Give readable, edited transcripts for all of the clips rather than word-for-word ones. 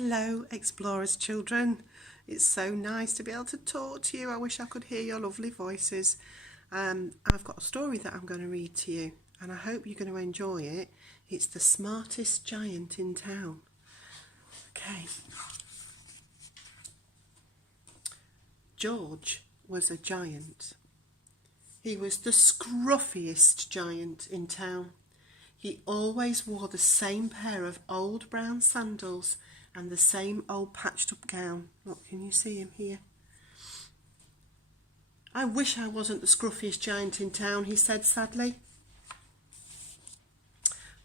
Hello, explorers children. It's so nice to be able to talk to you. I wish I could hear your lovely voices. I've got a story that I'm going to read to you and I hope you're going to enjoy it. It's The Smartest Giant in Town. Okay. George was a giant. He was the scruffiest giant in town. He always wore the same pair of old brown sandals and the same old patched up gown. Look, can you see him here? I wish I wasn't the scruffiest giant in town, he said sadly.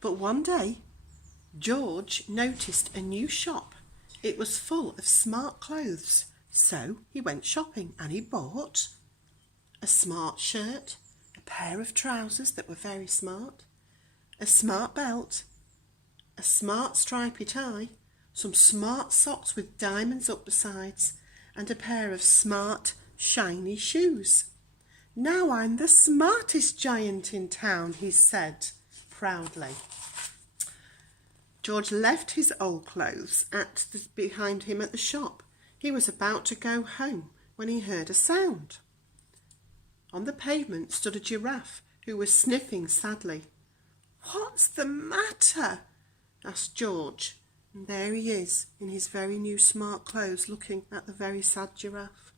But one day, George noticed a new shop. It was full of smart clothes. So he went shopping and he bought a smart shirt, a pair of trousers that were very smart, a smart belt, a smart stripy tie, some smart socks with diamonds up the sides, and a pair of smart, shiny shoes. Now I'm the smartest giant in town, he said proudly. George left his old clothes behind him at the shop. He was about to go home when he heard a sound. On the pavement stood a giraffe who was sniffing sadly. "What's the matter?" asked George. And there he is in his very new smart clothes looking at the very sad giraffe.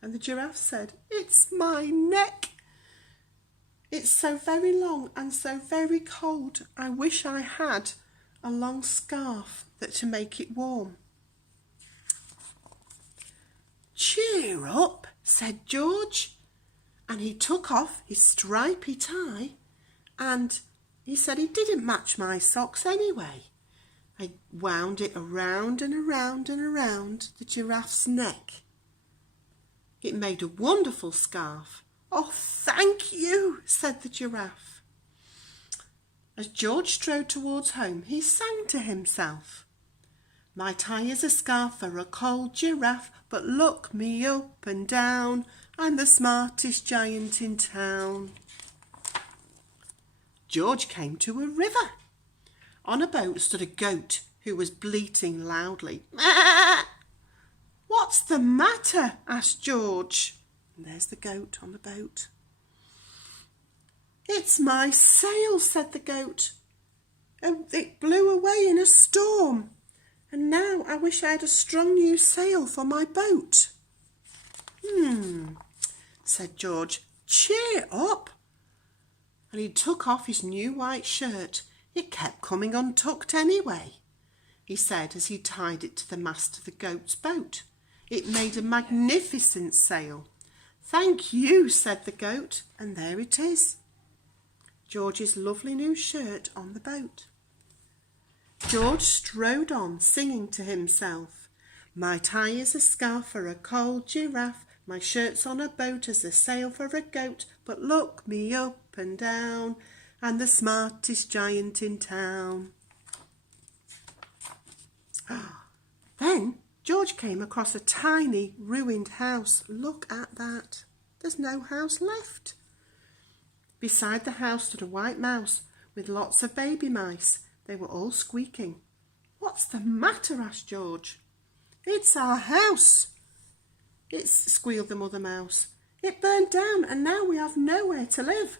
And the giraffe said, "It's my neck. It's so very long and so very cold. I wish I had a long scarf to make it warm." "Cheer up," said George. And he took off his stripy tie and he said it didn't match my socks anyway. I wound it around and around and around the giraffe's neck. It made a wonderful scarf. "Oh, thank you," said the giraffe. As George strode towards home, he sang to himself. "My tie is a scarf for a cold giraffe, but look me up and down. I'm the smartest giant in town." George came to a river. On a boat stood a goat who was bleating loudly. "What's the matter?" asked George. And there's the goat on the boat. "It's my sail," said the goat. "It blew away in a storm. And now I wish I had a strong new sail for my boat." Said George. "Cheer up." And he took off his new white shirt. It kept coming untucked anyway, he said as he tied it to the mast of the goat's boat. It made a magnificent sail. "Thank you," said the goat, and there it is. George's lovely new shirt on the boat. George strode on, singing to himself. "My tie is a scarf for a cold giraffe. My shirt's on a boat as a sail for a goat. But look me up and down. I'm the smartest giant in town." Then George came across a tiny, ruined house. Look at that. There's no house left. Beside the house stood a white mouse with lots of baby mice. They were all squeaking. "What's the matter?" asked George. "It's our house," squealed the mother mouse. "It burned down and now we have nowhere to live.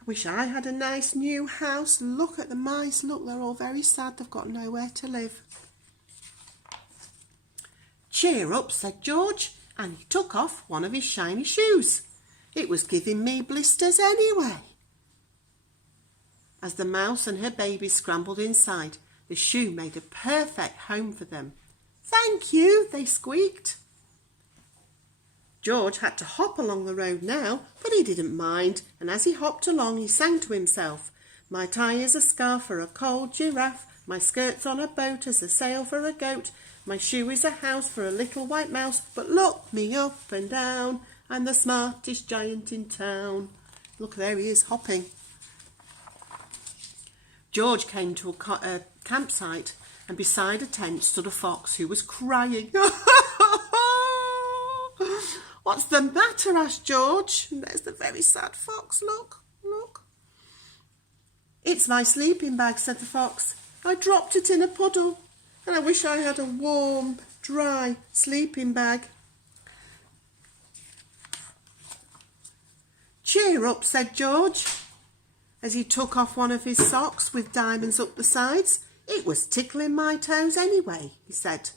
I wish I had a nice new house. Look at the mice. Look, they're all very sad. They've got nowhere to live." "Cheer up," said George, and he took off one of his shiny shoes. "It was giving me blisters anyway." As the mouse and her baby scrambled inside, the shoe made a perfect home for them. "Thank you," they squeaked. George had to hop along the road now, but he didn't mind, and as he hopped along he sang to himself. "My tie is a scarf for a cold giraffe. My skirt's on a boat as a sail for a goat. My shoe is a house for a little white mouse. But look me up and down. I'm the smartest giant in town." Look, there he is hopping. George came to a campsite, and beside a tent stood a fox who was crying. "What's the matter?" asked George. And there's the very sad fox. Look, look. "It's my sleeping bag," said the fox. "I dropped it in a puddle And I wish I had a warm, dry sleeping bag. Cheer up, said George, as he took off one of his socks with diamonds up the sides. It was tickling my toes anyway, he said.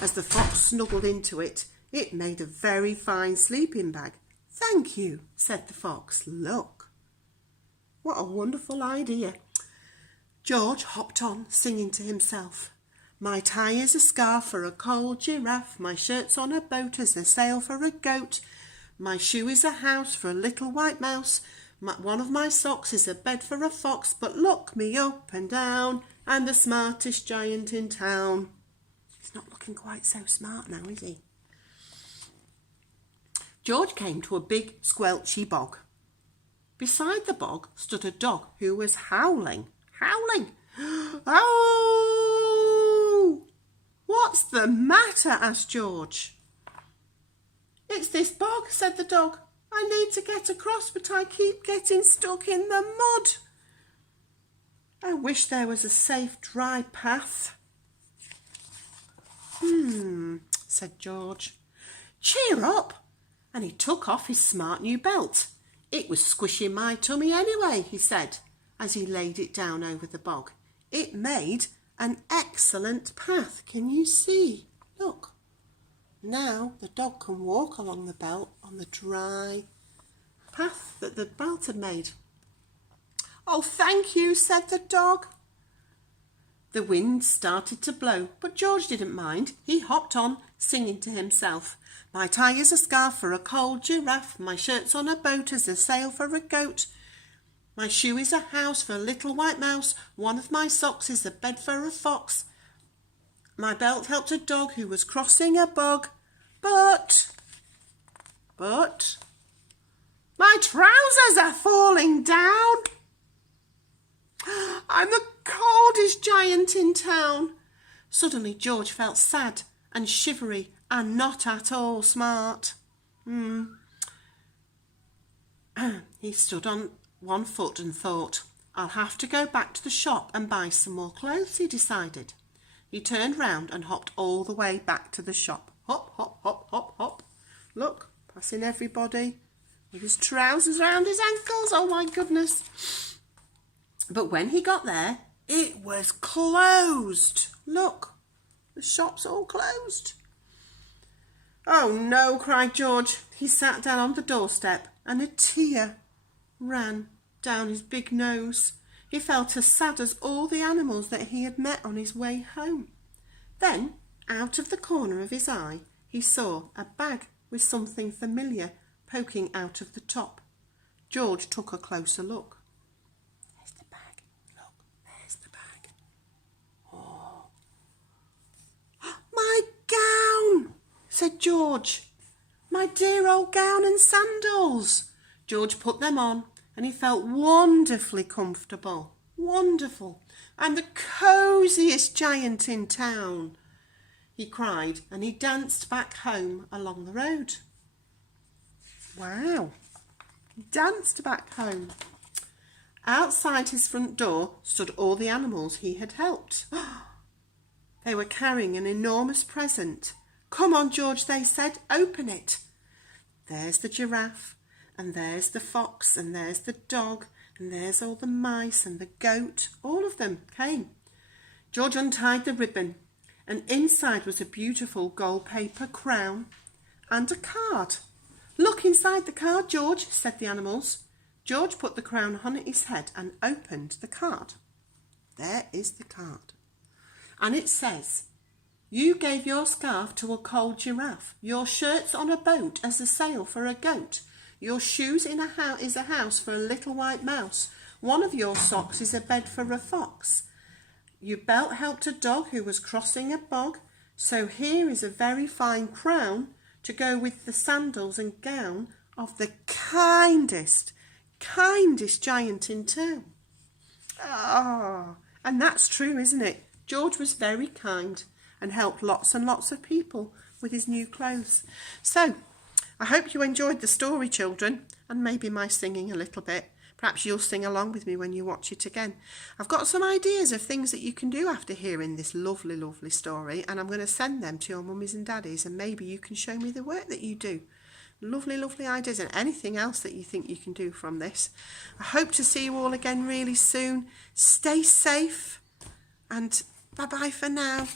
As the fox snuggled into it, it made a very fine sleeping bag. Thank you, said the fox. Look. What a wonderful idea. George hopped on, singing to himself. My tie is a scarf for a cold giraffe. My shirt's on a boat as a sail for a goat. My shoe is a house for a little white mouse. One of my socks is a bed for a fox. But look me up and down, I'm the smartest giant in town. He's not looking quite so smart now, is he? George came to a big squelchy bog. Beside the bog stood a dog who was howling. Oh! What's the matter? Asked George. It's this bog, said the dog. I need to get across, but I keep getting stuck in the mud. I wish there was a safe, dry path. Said George. Cheer up. And he took off his smart new belt. It was squishing my tummy anyway, he said, as he laid it down over the bog. It made an excellent path. Can you see? Look. Now the dog can walk along the belt on the dry path that the belt had made. Oh, thank you, said the dog. The wind started to blow, but George didn't mind. He hopped on, singing to himself. My tie is a scarf for a cold giraffe. My shirt's on a boat as a sail for a goat. My shoe is a house for a little white mouse. One of my socks is a bed for a fox. My belt helped a dog who was crossing a bog. But my trousers are falling down. I'm the coldest giant in town. Suddenly George felt sad and shivery and not at all smart. He stood on one foot and thought, I'll have to go back to the shop and buy some more clothes, he decided. He turned round and hopped all the way back to the shop. Hop, hop, hop, hop, hop. Look, passing everybody with his trousers round his ankles. Oh my goodness. But when he got there, it was closed. Look, the shop's all closed. Oh no, cried George. He sat down on the doorstep and a tear ran down his big nose. He felt as sad as all the animals that he had met on his way home. Then, out of the corner of his eye, he saw a bag with something familiar poking out of the top. George took a closer look. There's the bag. Look, there's the bag. Oh. My gown, said George. My dear old gown and sandals. George put them on and he felt wonderfully comfortable. Wonderful. I'm the cosiest giant in town, he cried, and he danced back home along the road. Wow. He danced back home. Outside his front door stood all the animals he had helped. They were carrying an enormous present. Come on, George, they said, open it. There's the giraffe, and there's the fox, and there's the dog, and there's all the mice and the goat. All of them came. George untied the ribbon, and inside was a beautiful gold paper crown and a card. Look inside the card, George, said the animals. George put the crown on his head and opened the card. There is the card. And it says, you gave your scarf to a cold giraffe. Your shirt's on a boat as a sail for a goat. Your shoes is a house for a little white mouse. One of your socks is a bed for a fox. Your belt helped a dog who was crossing a bog. So here is a very fine crown to go with the sandals and gown of the kindest giant in town. Ah, and that's true, isn't it? George was very kind and helped lots and lots of people with his new clothes. So, I hope you enjoyed the story, children, and maybe my singing a little bit. Perhaps you'll sing along with me when you watch it again. I've got some ideas of things that you can do after hearing this lovely, lovely story, and I'm going to send them to your mummies and daddies, and maybe you can show me the work that you do. Lovely, lovely ideas, and anything else that you think you can do from this. I hope to see you all again really soon. Stay safe, and bye-bye for now.